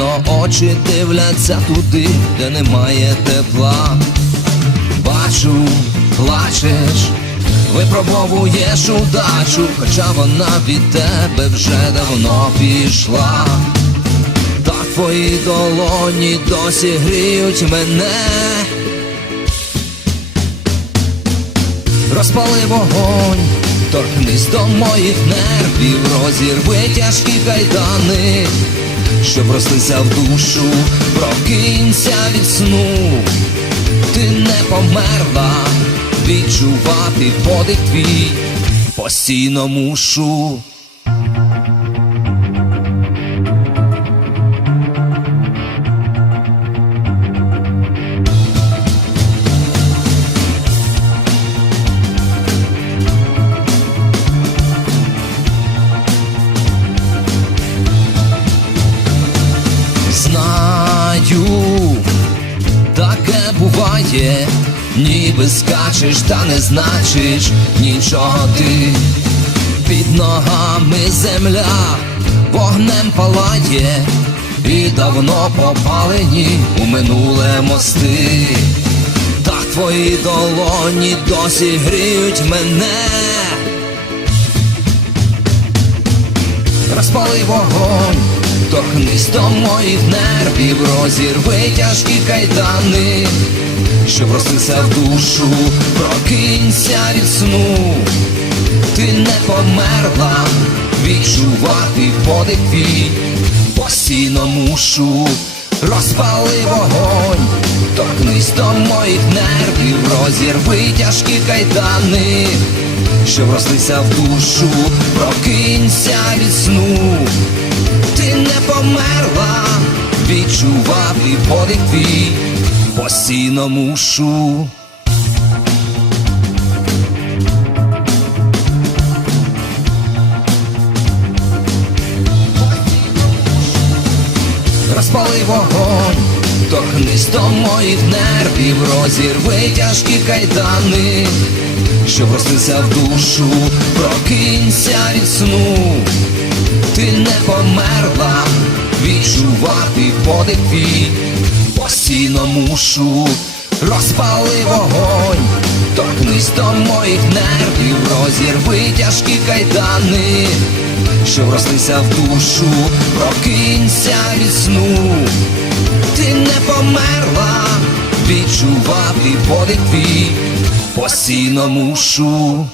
Пильно очі дивляться туди, де немає тепла. Бачу, плачеш, випробовуєш удачу, хоча вона від тебе вже давно пішла. Так твої долоні досі гріють мене. Розпали вогонь, торкнись до моїх нервів, розірви тяжкі кайдани, щоб рослися в душу, прокинься від сну, ти не померла, відчувати подих твій, постійно мушу. Знаю, таке буває, ніби скачеш, та не значиш нічого ти. Під ногами земля вогнем палає, і давно попалені у минуле мости. Так твої долоні досі гріють мене. розпали вогонь, торкнись до моїх нервів, розірви тяжкі кайдани, щоб рослися в душу, прокинься від сну, ти не померла, відчувати подих твій, постійно мушу, розпали вогонь, торкнись до моїх нервів, розірви тяжкі кайдани що врослися в душу, прокинься від сну, ти не померла, відчувати подих твій, постійно мушу. Розпали вогонь, торкнись до моїх нервів, розірви тяжкі кайдани, що врослися в душу, прокинься від сну, ти не померла, відчувати подих твій, постійно мушу, розпали вогонь, торкнись до моїх нервів, розірви тяжкі кайдани, що врослися в душу, прокинься від сну, ти не померла, відчувати подих твій, постійно мушу.